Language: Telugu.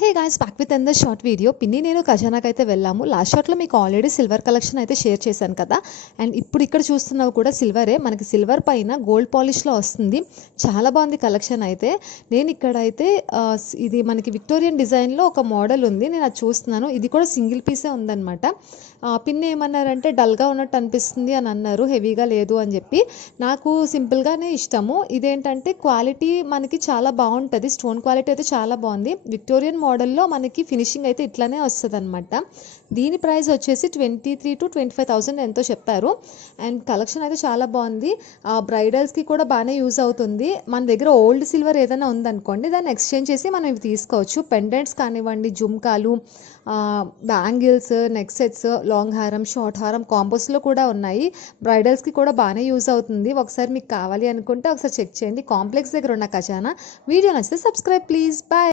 హే గాయ్స్, బ్యాక్ విత్ అందర్ షార్ట్ వీడియో. పిన్ని నేను ఖజానాకి అయితే వెళ్ళాము. లాస్ట్ షార్ట్లో మీకు ఆల్రెడీ సిల్వర్ కలెక్షన్ అయితే షేర్ చేశాను కదా. అండ్ ఇప్పుడు ఇక్కడ చూస్తున్నవి కూడా సిల్వరే. మనకి సిల్వర్ పైన గోల్డ్ పాలిష్లో వస్తుంది. చాలా బాగుంది కలెక్షన్ అయితే. నేను ఇక్కడైతే ఇది మనకి విక్టోరియన్ డిజైన్లో ఒక మోడల్ ఉంది, నేను అది చూస్తున్నాను. ఇది కూడా సింగిల్ పీసే ఉందన్నమాట. పిన్ని ఏమన్నారంటే డల్గా ఉన్నట్టు అనిపిస్తుంది అని అన్నారు, హెవీగా లేదు అని చెప్పి. నాకు సింపుల్గానే ఇష్టము. ఇదేంటంటే క్వాలిటీ మనకి చాలా బాగుంటుంది, స్టోన్ క్వాలిటీ అయితే చాలా బాగుంది. విక్టోరియన్ మోడల్లో మనకి ఫినిషింగ్ అయితే ఇట్లానే వస్తుంది అనమాట. దీని ప్రైస్ వచ్చేసి 23,000 to 25,000 ఎంతో చెప్పారు. అండ్ కలెక్షన్ అయితే చాలా బాగుంది. బ్రైడల్స్కి కూడా బాగానే యూజ్ అవుతుంది. మన దగ్గర ఓల్డ్ సిల్వర్ ఏదైనా ఉందనుకోండి, దాన్ని ఎక్స్చేంజ్ చేసి మనం ఇవి తీసుకోవచ్చు. పెండెంట్స్ కానివ్వండి, జుమ్కాలు, బ్యాంగిల్స్, నెక్ సెట్స్, లాంగ్ హారం, షార్ట్ హారం కాంబోస్లో కూడా ఉన్నాయి. బ్రైడల్స్కి కూడా బాగానే యూజ్ అవుతుంది. ఒకసారి మీకు కావాలి అనుకుంటే ఒకసారి చెక్ చేయండి. కాంప్లెక్స్ దగ్గర ఉన్న ఖజానా. వీడియో నచ్చితే సబ్స్క్రైబ్ ప్లీజ్. బాయ్.